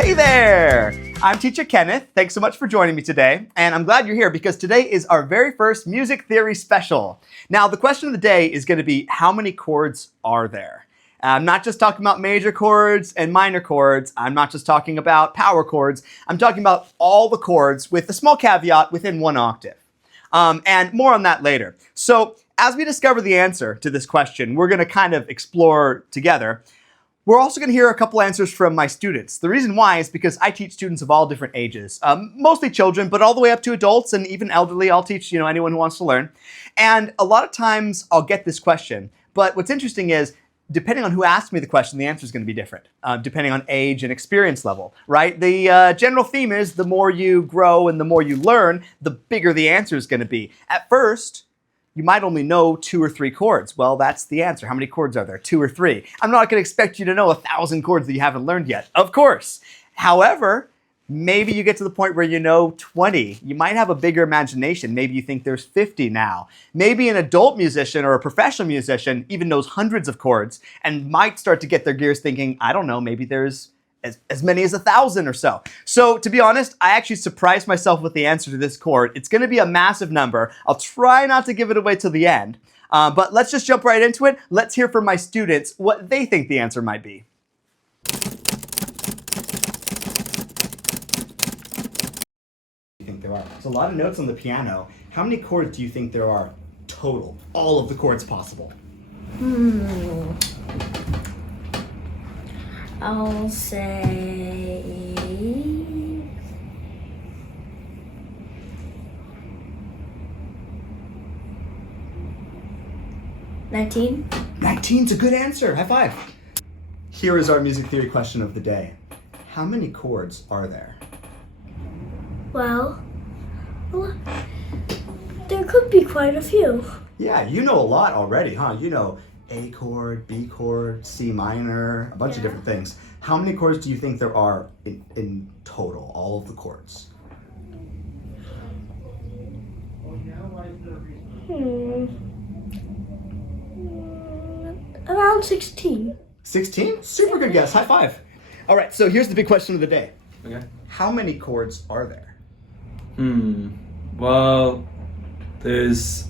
Hey there! I'm Teacher Kenneth. Thanks so much for joining me today. And I'm glad you're here because today is our very first music theory special. Now, the question of the day is going to be, how many chords are there? I'm not just talking about major chords and minor chords. I'm not just talking about power chords. I'm talking about all the chords with a small caveat within one octave. And more on that later. So as we discover the answer to this question, we're going to kind of explore together. We're also going to hear a couple answers from my students. The reason why is because I teach students of all different ages, mostly children, but all the way up to adults and even elderly. I'll teach anyone who wants to learn. And a lot of times I'll get this question. But what's interesting is, depending on who asks me the question, the answer is going to be different, depending on age and experience level, right? The general theme is the more you grow and the more you learn, the bigger the answer is going to be. At first, you might only know 2 or 3 chords. Well, that's the answer. How many chords are there? 2 or 3. I'm not going to expect you to know 1,000 chords that you haven't learned yet, of course. However, maybe you get to the point where you know 20. You might have a bigger imagination. Maybe you think there's 50 now. Maybe an adult musician or a professional musician even knows hundreds of chords and might start to get their gears thinking, I don't know, maybe there's as many as 1,000 or so. So to be honest, I actually surprised myself with the answer to this chord. It's going to be a massive number. I'll try not to give it away till the end. But let's just jump right into it. Let's hear from my students what they think the answer might be. You think there are? There's a lot of notes on the piano. How many chords do you think there are total? All of the chords possible. I'll say 19. 19's a good answer. High five. Here is our music theory question of the day. How many chords are there? Well, there could be quite a few. Yeah, you know a lot already, huh? You know A chord, B chord, C minor, a bunch of different things. How many chords do you think there are in total, all of the chords? Around 16. 16? Super good guess. High five. All right, so here's the big question of the day. Okay. How many chords are there? Well, there's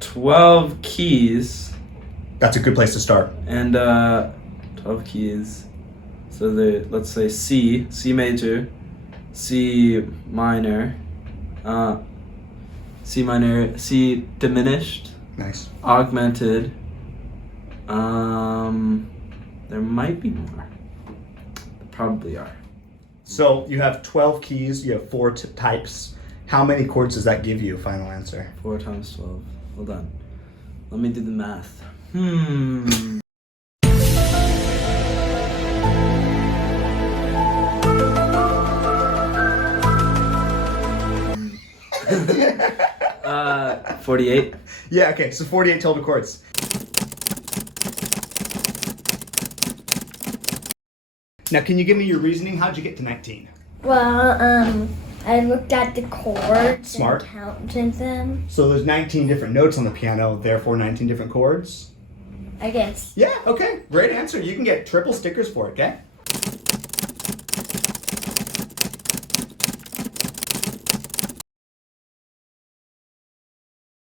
12 keys. That's a good place to start. And 12 keys. So let's say C major, C minor, C diminished, Nice. augmented. There might be more. There probably are. So you have 12 keys, you have 4 types. How many chords does that give you? Final answer. 4 times 12. Hold on. Let me do the math. Uh, 48. Yeah, okay, so 48 total chords. Now, can you give me your reasoning? How'd you get to 19? Well, I looked at the chords Smart. and counted them. So there's 19 different notes on the piano, therefore 19 different chords? I guess. Yeah, okay, great answer. You can get triple stickers for it, okay?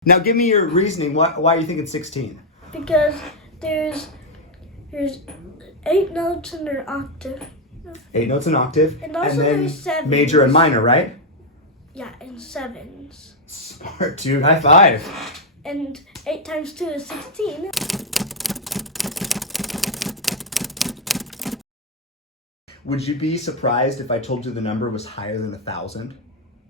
Now give me your reasoning. Why are you thinking 16? Because there's 8 notes in an octave. 8 notes an octave, And also then there's 7. major and minor, right? Yeah, and 7s. Smart, dude. High five. And 8 times 2 is 16. Would you be surprised if I told you the number was higher than 1,000?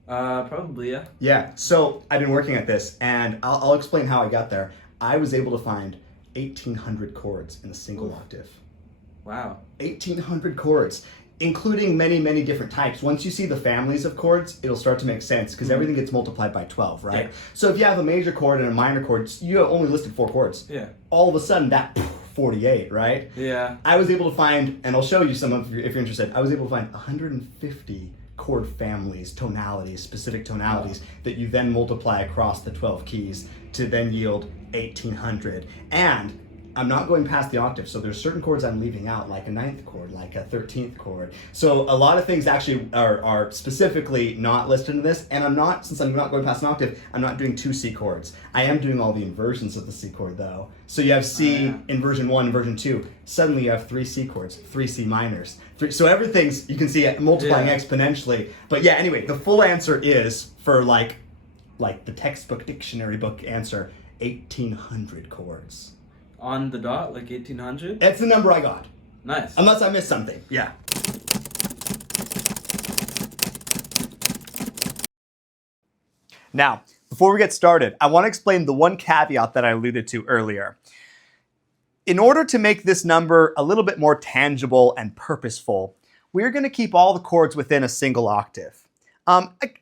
Probably, yeah. Yeah, so I've been working at this, and I'll explain how I got there. I was able to find 1,800 chords in a single octave. Wow. 1,800 chords, including many, many different types. Once you see the families of chords, it'll start to make sense because everything gets multiplied by 12, right? Yeah. So if you have a major chord and a minor chord, you have only listed 4 chords. Yeah. All of a sudden, that 48, right? Yeah. I was able to find, and I'll show you some of if you're interested, I was able to find 150 chord families, tonalities, specific tonalities that you then multiply across the 12 keys to then yield 1800. And I'm not going past the octave, so there's certain chords I'm leaving out, like a 9th chord, like a 13th chord. So a lot of things actually are specifically not listed in this, and since I'm not going past an octave, I'm not doing 2 C chords. I am doing all the inversions of the C chord though. So you have C, inversion 1, inversion 2. Suddenly you have 3 C chords, 3 C minors. So everything's, you can see it multiplying exponentially. But yeah, anyway, the full answer is, for like the textbook dictionary book answer, 1800 chords. On the dot, like 1800? That's the number I got. Nice. Unless I missed something. Yeah. Now, before we get started, I want to explain the one caveat that I alluded to earlier. In order to make this number a little bit more tangible and purposeful, we're going to keep all the chords within a single octave.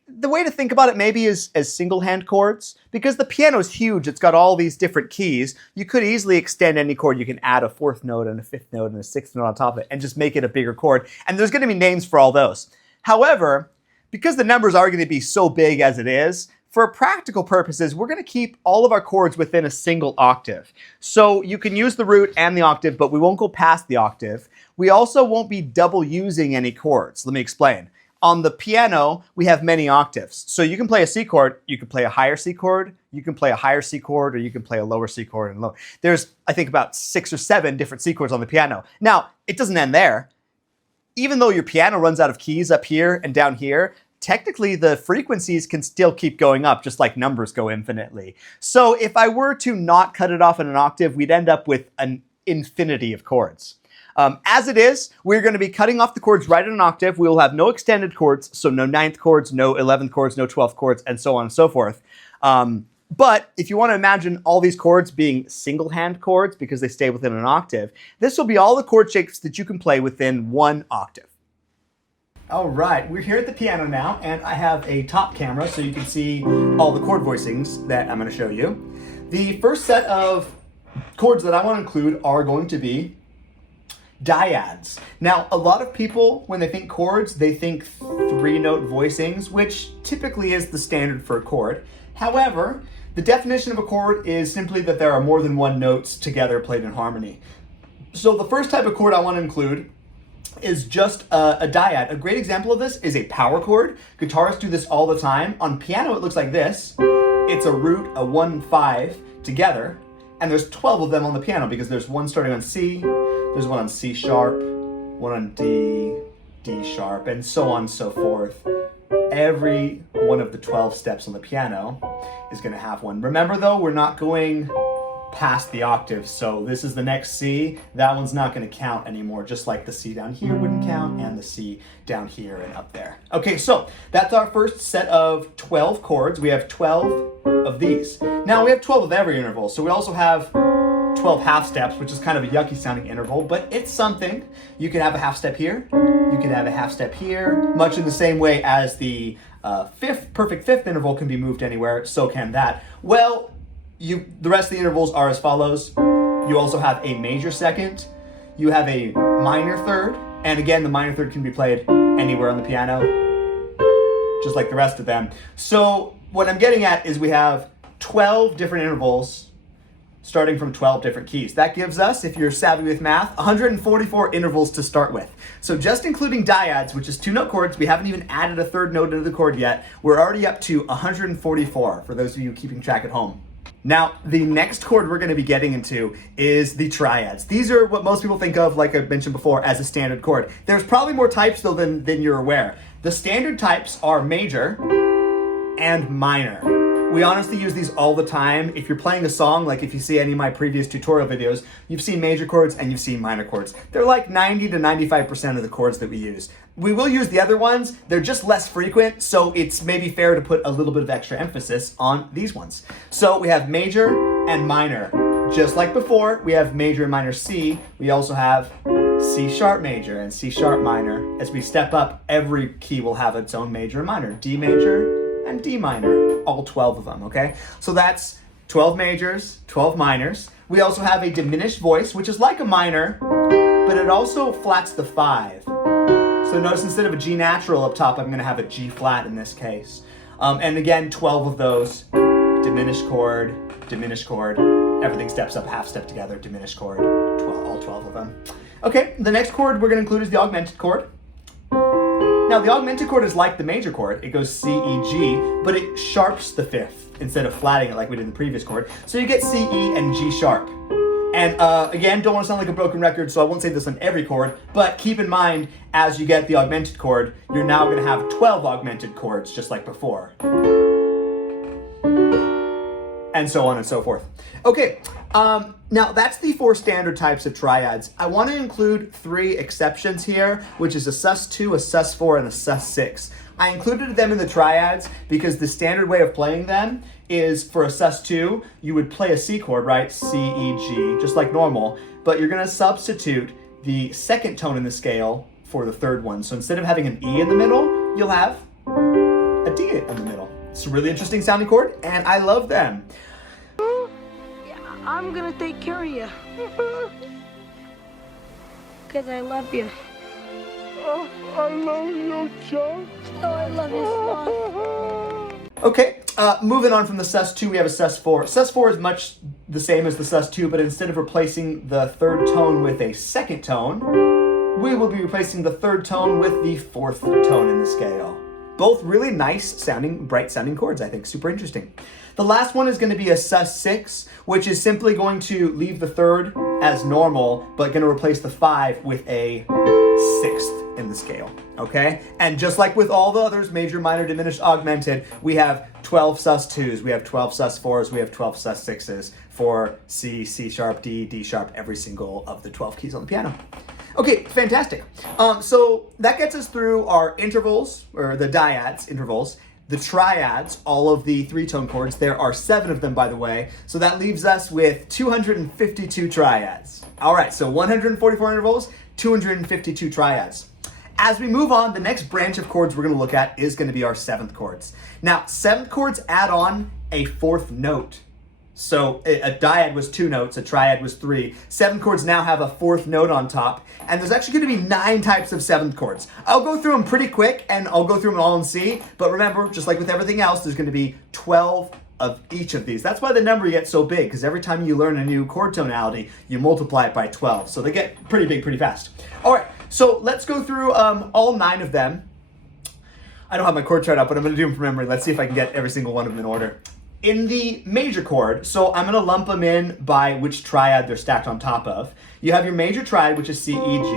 The way to think about it maybe is as single hand chords, because the piano is huge, it's got all these different keys. You could easily extend any chord. You can add a 4th note and a 5th note and a 6th note on top of it and just make it a bigger chord. And there's going to be names for all those. However, because the numbers are going to be so big as it is, for practical purposes, we're going to keep all of our chords within a single octave. So you can use the root and the octave, but we won't go past the octave. We also won't be double using any chords. Let me explain. On the piano, we have many octaves. So you can play a C chord, you can play a higher C chord, you can play a higher C chord, or you can play a lower C chord and low. There's, I think, about 6 or 7 different C chords on the piano. Now, it doesn't end there. Even though your piano runs out of keys up here and down here, technically the frequencies can still keep going up, just like numbers go infinitely. So if I were to not cut it off in an octave, we'd end up with an infinity of chords. As it is, we're going to be cutting off the chords right in an octave. We will have no extended chords, so no 9th chords, no 11th chords, no 12th chords, and so on and so forth. But if you want to imagine all these chords being single hand chords because they stay within an octave, this will be all the chord shapes that you can play within one octave. All right, we're here at the piano now, and I have a top camera so you can see all the chord voicings that I'm going to show you. The first set of chords that I want to include are going to be Diads. Now, a lot of people, when they think chords, they think 3-note voicings, which typically is the standard for a chord. However, the definition of a chord is simply that there are more than 1 notes together played in harmony. So the first type of chord I want to include is just a dyad. A great example of this is a power chord. Guitarists do this all the time. On piano, it looks like this. It's a root, a 1, 5 together, and there's 12 of them on the piano because there's one starting on C, there's one on C sharp, one on D, D sharp, and so on and so forth. Every one of the 12 steps on the piano is going to have one. Remember though, we're not going past the octave, so this is the next C. That one's not going to count anymore, just like the C down here wouldn't count and the C down here and up there. Okay, so that's our first set of 12 chords. We have 12 of these. Now we have 12 of every interval, so we also have 12 half steps, which is kind of a yucky sounding interval, but it's something. You can have a half step here, you can have a half step here, much in the same way as the perfect fifth interval can be moved anywhere, so can that. Well, the rest of the intervals are as follows. You also have a major second, you have a minor third, and again, the minor third can be played anywhere on the piano, just like the rest of them. So what I'm getting at is we have 12 different intervals starting from 12 different keys. That gives us, if you're savvy with math, 144 intervals to start with. So just including Diads, which is 2-note chords, we haven't even added a third note into the chord yet, we're already up to 144 for those of you keeping track at home. Now, the next chord we're going to be getting into is the triads. These are what most people think of, like I mentioned before, as a standard chord. There's probably more types though than you're aware. The standard types are major and minor. We honestly use these all the time. If you're playing a song, like if you see any of my previous tutorial videos, you've seen major chords and you've seen minor chords. They're like 90 to 95% of the chords that we use. We will use the other ones. They're just less frequent, so it's maybe fair to put a little bit of extra emphasis on these ones. So we have major and minor. Just like before, we have major and minor C. We also have C sharp major and C sharp minor. As we step up, every key will have its own major and minor. D major and D minor, all 12 of them, okay? So that's 12 majors, 12 minors. We also have a diminished voice, which is like a minor, but it also flats the 5. So So notice instead of a G natural up top, I'm going to have a G flat in this case. And again, 12 of those. Diminished chord, everything steps up half step together, diminished chord, all 12 of them. Okay, the next chord we're going to include is the augmented chord. Now the augmented chord is like the major chord. It goes C, E, G, but it sharps the fifth instead of flatting it like we did in the previous chord. So you get C, E, and G sharp. And again, don't want to sound like a broken record, so I won't say this on every chord, but keep in mind, as you get the augmented chord, you're now going to have 12 augmented chords, just like before. And so on and so forth. Okay, now that's the 4 standard types of triads. I want to include 3 exceptions here, which is a sus2, a sus4, and a sus6. I included them in the triads because the standard way of playing them is for a sus2, you would play a C chord, right? C, E, G, just like normal, but you're going to substitute the second tone in the scale for the third one. So instead of having an E in the middle, you'll have a D in the middle. It's a really interesting sounding chord, and I love them. Yeah, I'm gonna take care of you. Because I love you. Oh, I love you, Chuck. Oh, I love you, Sloth. Okay, moving on from the sus2, we have a sus4. Sus4 is much the same as the sus2, but instead of replacing the third tone with a second tone, we will be replacing the third tone with the fourth tone in the scale. Both really nice sounding, bright sounding chords, I think, super interesting. The last one is going to be a sus6, which is simply going to leave the third as normal, but going to replace the 5 with a 6th in the scale, okay? And just like with all the others, major, minor, diminished, augmented, we have 12 sus2s, we have 12 sus4s, we have 12 sus6s for C, C sharp, D, D sharp, every single of the 12 keys on the piano. Okay, fantastic. So that gets us through our intervals, or the diads, intervals, the triads, all of the 3-tone chords. There are 7 of them, by the way. So that leaves us with 252 triads. All right, so 144 intervals, 252 triads. As we move on, the next branch of chords we're going to look at is going to be our 7th chords. Now, 7th chords add on a 4th note. So a dyad was 2 notes, a triad was 3. 7th chords now have a 4th note on top, and there's actually going to be 9 types of 7th chords. I'll go through them pretty quick, and I'll go through them all in C, but remember, just like with everything else, there's going to be 12 of each of these. That's why the number gets so big, because every time you learn a new chord tonality, you multiply it by 12, so they get pretty big pretty fast. All right, so let's go through all 9 of them. I don't have my chord chart up, but I'm going to do them from memory. Let's see if I can get every single one of them in order. In the major chord, so I'm going to lump them in by which triad they're stacked on top of. You have your major triad, which is C, E, G.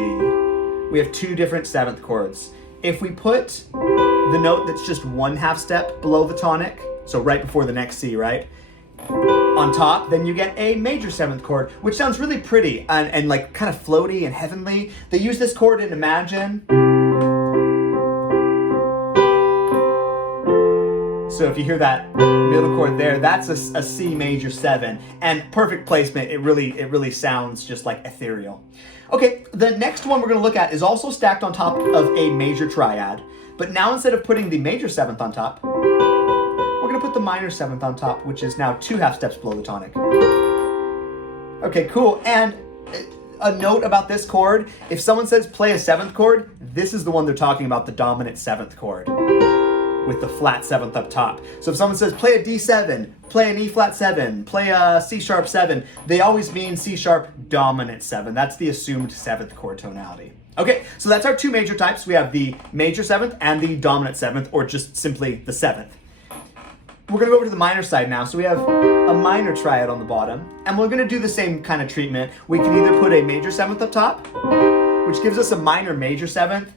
We have 2 different 7th chords. If we put the note that's just 1/2 step below the tonic, so right before the next C, right, on top, then you get a major 7th chord, which sounds really pretty and like kind of floaty and heavenly. They use this chord in Imagine. So if you hear that middle chord there, that's a C major 7, and perfect placement. It really sounds just like ethereal. Okay, the next one we're going to look at is also stacked on top of a major triad, but now instead of putting the major 7th on top, we're going to put the minor 7th on top, which is now 2/2 steps below the tonic. Okay, cool. And a note about this chord: if someone says play a 7th chord, this is the one they're talking about, the dominant 7th chord, with the flat 7th up top. So if someone says play a D7, play an E flat 7, play a C sharp 7, they always mean C sharp dominant 7. That's the assumed 7th chord tonality. Okay, so that's our 2 major types. We have the major 7th and the dominant 7th, or just simply the 7th. We're gonna go over to the minor side now. So we have a minor triad on the bottom, and we're gonna do the same kind of treatment. We can either put a major 7th up top, which gives us a minor major 7th,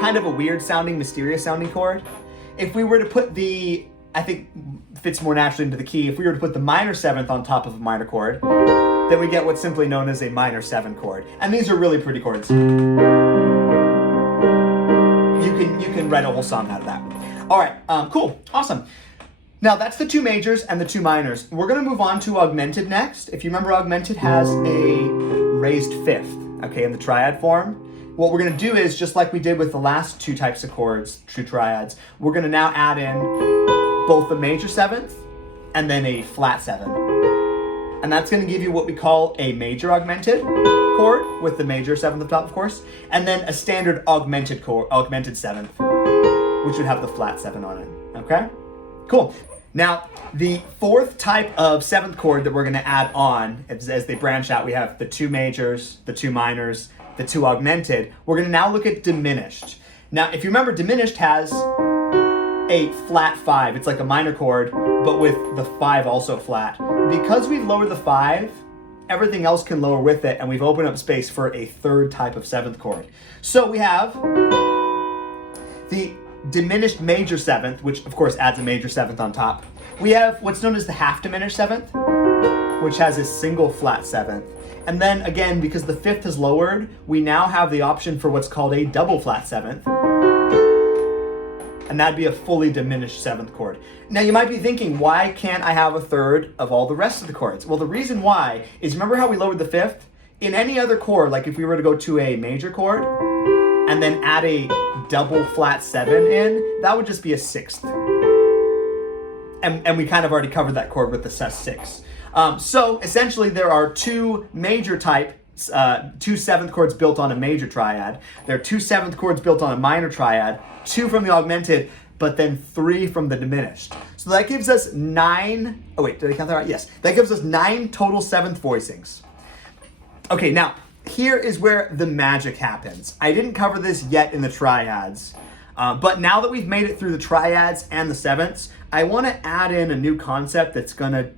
kind of a weird sounding, mysterious sounding chord. If we were to put the, I think fits more naturally into the key, if we were to put the minor 7th on top of a minor chord, then we get what's simply known as a minor 7 chord. And these are really pretty chords. You can write a whole song out of that. All right, cool, awesome. Now that's the 2 majors and the 2 minors. We're gonna move on to augmented next. If you remember, augmented has a raised 5th, okay, in the triad form. What we're gonna do is, just like we did with the last 2 types of chords, true triads, we're gonna now add in both the major 7th and then a flat 7. and that's going to give you what we call a major augmented chord with the major 7th up top, of course, and then a standard augmented 7th, which would have the flat 7 on it. Okay? Cool. Now, the 4th type of 7th chord that we're going to add on as they branch out, we have the 2 majors, the 2 minors, the 2 augmented. We're going to now look at diminished. Now, if you remember, diminished has a flat 5. It's like a minor chord, but with the 5 also flat. Because we've lowered the 5, everything else can lower with it, and we've opened up space for a 3rd type of 7th chord. So we have the diminished major 7th, which of course adds a major 7th on top. We have what's known as the half diminished 7th, which has a single flat 7th. And then again, because the 5th is lowered, we now have the option for what's called a double flat 7th. And that'd be a fully diminished 7th chord. Now you might be thinking, why can't I have a 3rd of all the rest of the chords? Well, the reason why is, remember how we lowered the 5th? In any other chord, like if we were to go to a major chord and then add a double flat 7 in, that would just be a 6th. And we kind of already covered that chord with the sus6. So essentially there are 2 major type, 2 7th chords built on a major triad. There are 2 7th chords built on a minor triad, 2 from the augmented, but then 3 from the diminished. So that gives us 9, oh wait, did I count that right? Yes. That gives us 9 total 7th voicings. Okay, now, here is where the magic happens. I didn't cover this yet in the triads, but now that we've made it through the triads and the 7ths, I want to add in a new concept that's going to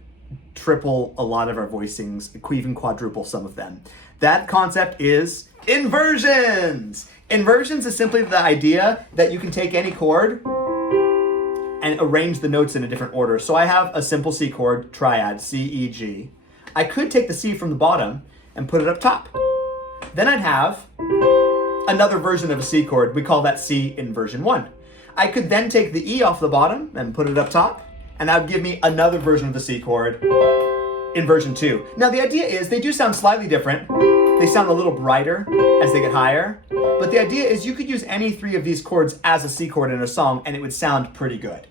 triple a lot of our voicings, even quadruple some of them. That concept is inversions. Inversions is simply the idea that you can take any chord and arrange the notes in a different order. So I have a simple C chord, triad, C, E, G. I could take the C from the bottom and put it up top. Then I'd have another version of a C chord. We call that C inversion 1. I could then take the E off the bottom and put it up top, and that would give me another version of the C chord, inversion 2. Now the idea is they do sound slightly different. They sound a little brighter as they get higher, but the idea is you could use any 3 of these chords as a C chord in a song and it would sound pretty good.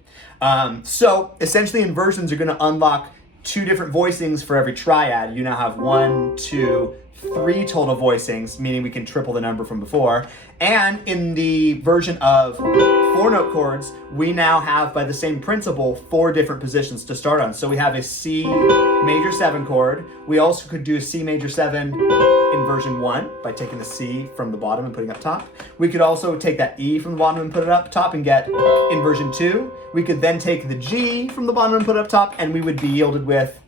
So essentially inversions are going to unlock 2 different voicings for every triad. You now have 1, 2, 3 total voicings, meaning we can triple the number from before. And in the version of 4-note chords, we now have, by the same principle, 4 different positions to start on. So we have a C major 7 chord. We also could do C major 7 inversion 1 by taking the C from the bottom and putting it up top. We could also take that E from the bottom and put it up top and get inversion 2. We could then take the G from the bottom and put it up top, and we would be yielded with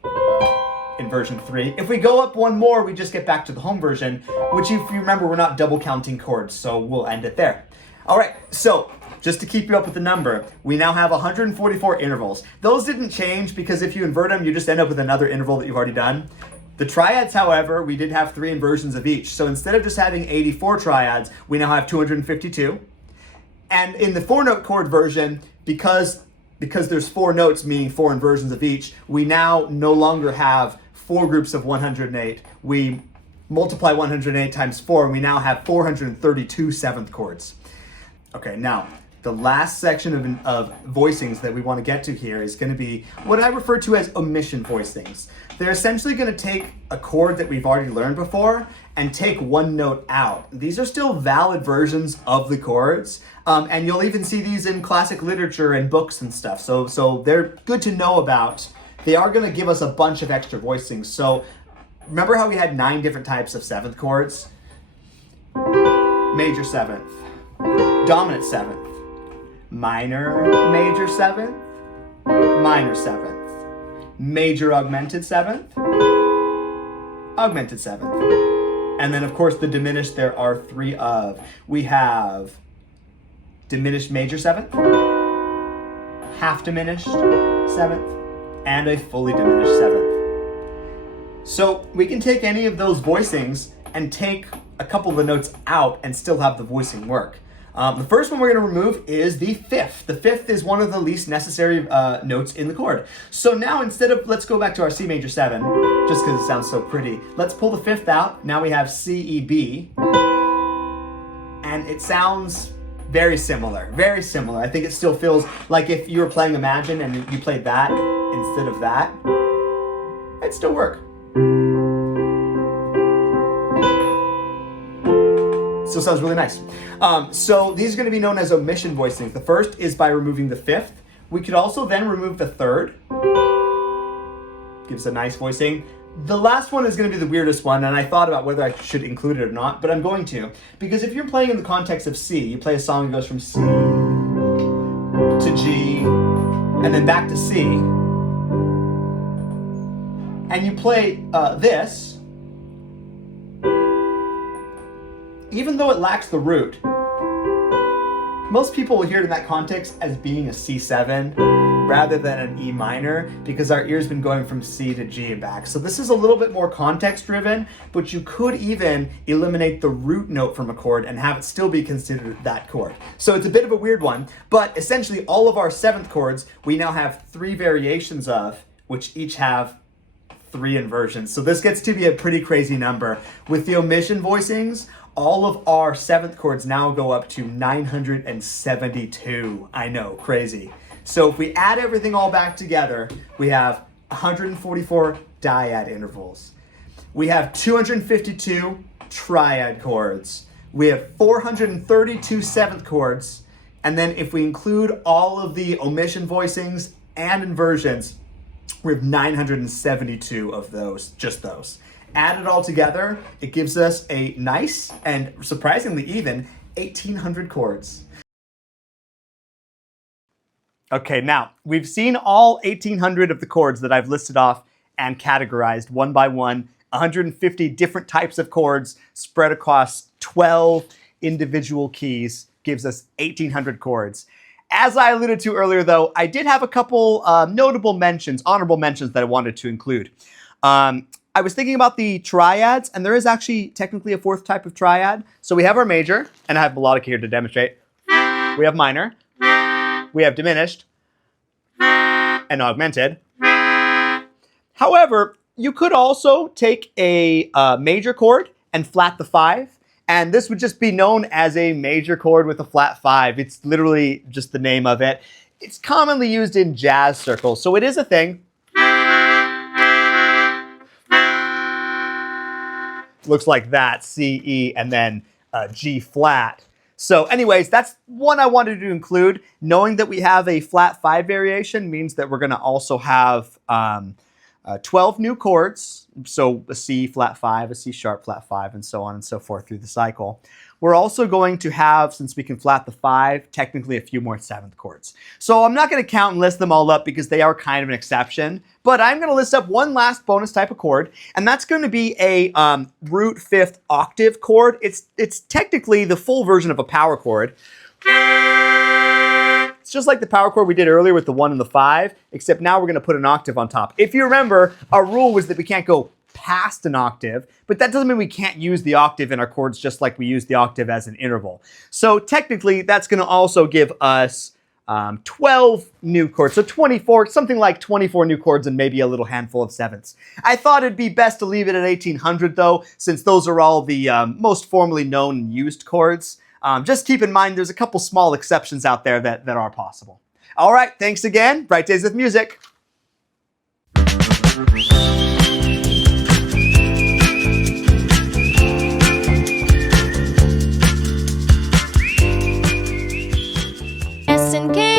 inversion 3. If we go up 1 more, we just get back to the home version, which if you remember, we're not double counting chords, so we'll end it there. All right, so just to keep you up with the number, we now have 144 intervals. Those didn't change because if you invert them, you just end up with another interval that you've already done. The triads, however, we did have 3 inversions of each. So instead of just having 84 triads, we now have 252. And in the 4-note chord version, because there's 4 notes, meaning 4 inversions of each, we now no longer have 4 groups of 108. We multiply 108 times 4, and we now have 432 7th chords. Okay, now, the last section of voicings that we want to get to here is going to be what I refer to as omission voicings. They're essentially going to take a chord that we've already learned before and take 1 note out. These are still valid versions of the chords, and you'll even see these in classic literature and books and stuff. So they're good to know about. They are going to give us a bunch of extra voicings. So remember how we had 9 different types of 7th chords? Major 7th, dominant 7th, minor major 7th, minor 7th, major augmented 7th, augmented 7th. And then of course the diminished there are 3 of. We have diminished major 7th, half diminished 7th, and a fully diminished 7th. So we can take any of those voicings and take a couple of the notes out and still have the voicing work. The first one we're going to remove is the 5th. The 5th is one of the least necessary notes in the chord. So now instead of, let's go back to our C major 7, just because it sounds so pretty. Let's pull the 5th out. Now we have C, E, B. And it sounds very similar, very similar. I think it still feels like if you were playing Imagine and you played that instead of that, it'd still work. Still sounds really nice. So these are going to be known as omission voicings. The first is by removing the fifth. We could also then remove the third. Gives a nice voicing. The last one is going to be the weirdest one, and I thought about whether I should include it or not, but I'm going to. Because if you're playing in the context of C, you play a song that goes from C to G, and then back to C, and you play this, even though it lacks the root, most people will hear it in that context as being a C7 rather than an E minor, because our ear's been going from C to G and back. So this is a little bit more context driven, but you could even eliminate the root note from a chord and have it still be considered that chord. So it's a bit of a weird one, but essentially all of our seventh chords we now have 3 variations of, which each have 3 inversions. So this gets to be a pretty crazy number. With the omission voicings, all of our seventh chords now go up to 972. I know, crazy. So if we add everything all back together, we have 144 diad intervals. We have 252 triad chords. We have 432 seventh chords. And then if we include all of the omission voicings and inversions, we have 972 of those, just those. Add it all together, it gives us a nice and surprisingly even 1,800 chords. Okay, now we've seen all 1,800 of the chords that I've listed off and categorized one by one, 150 different types of chords spread across 12 individual keys, gives us 1,800 chords. As I alluded to earlier though, I did have a couple notable mentions, honorable mentions that I wanted to include. I was thinking about the triads, and there is actually technically a 4th type of triad. So we have our major, and I have melodic here to demonstrate. We have minor, we have diminished, and augmented. However, you could also take a major chord and flat the 5, and this would just be known as a major chord with a flat 5. It's literally just the name of it. It's commonly used in jazz circles, so it is a thing. Looks like that, C, E, and then G flat. So anyways, that's one I wanted to include. Knowing that we have a flat 5 variation means that we're going to also have 12 new chords. So a C flat 5, a C sharp flat 5, and so on and so forth through the cycle. We're also going to have, since we can flat the 5, technically a few more 7th chords. So I'm not going to count and list them all up because they are kind of an exception, but I'm going to list up one last bonus type of chord, and that's going to be a root 5th octave chord. It's technically the full version of a power chord. It's just like the power chord we did earlier with the 1 and the 5, except now we're going to put an octave on top. If you remember, our rule was that we can't go past an octave, but that doesn't mean we can't use the octave in our chords just like we use the octave as an interval. So technically, that's going to also give us 12 new chords, so 24, something like 24 new chords and maybe a little handful of 7ths. I thought it'd be best to leave it at 1,800 though, since those are all the most formally known and used chords. Just keep in mind there's a couple small exceptions out there that are possible. All right, thanks again. Bright Days with Music. S and K